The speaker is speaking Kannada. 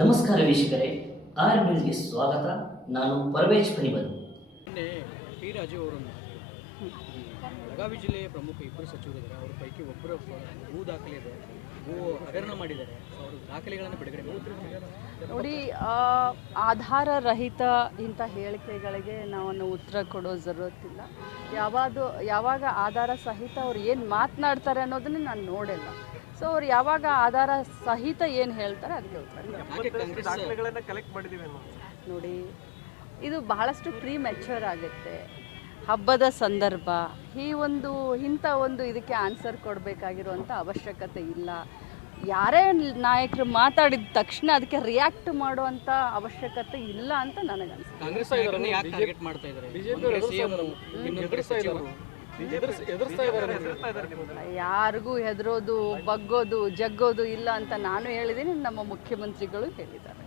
ನಮಸ್ಕಾರ ವೀಕ್ಷಕರೇ, ಆರ್ ನ್ಯೂಸ್ಗೆ ಸ್ವಾಗತ. ನಾನು ಪರ್ವೇಜ್ ಪನಿಬಲ್. ನಿನ್ನೆ ಟಿ ರಾಜು ಅವರನ್ನು ಬೆಳಗಾವಿ ಜಿಲ್ಲೆಯ ಪ್ರಮುಖ ಇಬ್ಬರು ಸಚಿವರಿದ್ದಾರೆ. ಅವರ ಪೈಕಿ ಒಬ್ಬರ ಭೂ ದಾಖಲೆ ಇದೆ, ಭೂ ಹಗರಣ ಮಾಡಿದ್ದಾರೆ. ಅವರು ದಾಖಲೆಗಳನ್ನು ಬಿಡುಗಡೆ ಮಾಡಿದ್ದಾರೆ. ನೋಡಿ, ಆಧಾರ ರಹಿತ ಇಂಥ ಹೇಳಿಕೆಗಳಿಗೆ ನಾವು ಉತ್ತರ ಕೊಡೋ ಜರುರತ್ತಿಲ್ಲ. ಯಾವಾಗ ಆಧಾರ ಸಹಿತ ಅವ್ರು ಏನು ಮಾತನಾಡ್ತಾರೆ ಅನ್ನೋದನ್ನ ನಾನು ನೋಡಿಲ್ಲ. ಸೊ ಅವ್ರು ಯಾವಾಗ ಆಧಾರ ಸಹಿತ ಏನು ಹೇಳ್ತಾರೆ ಅದಕ್ಕೆ ಉತ್ತರ ನೋಡಿ. ಇದು ಬಹಳಷ್ಟು ಪ್ರೀ ಮೆಚ್ಯೂರ್ ಆಗುತ್ತೆ. ಹಬ್ಬದ ಸಂದರ್ಭ ಇಂಥ ಒಂದು ಇದಕ್ಕೆ ಆನ್ಸರ್ ಕೊಡಬೇಕಾಗಿರುವಂಥ ಅವಶ್ಯಕತೆ ಇಲ್ಲ. ಯಾರೇ ನಾಯಕರು ಮಾತಾಡಿದ ತಕ್ಷಣ ಅದಕ್ಕೆ ರಿಯಾಕ್ಟ್ ಮಾಡುವಂಥ ಅವಶ್ಯಕತೆ ಇಲ್ಲ ಅಂತ ನನಗನ್ಸುತ್ತೆ. ಯಾರಿಗೂ ಹೆದರೋದು, ಬಗ್ಗೋದು, ಜಗ್ಗೋದು ಇಲ್ಲ ಅಂತ ನಾನು ಹೇಳಿದ್ದೀನಿ, ನಮ್ಮ ಮುಖ್ಯಮಂತ್ರಿಗಳು ಹೇಳಿದ್ದಾರೆ.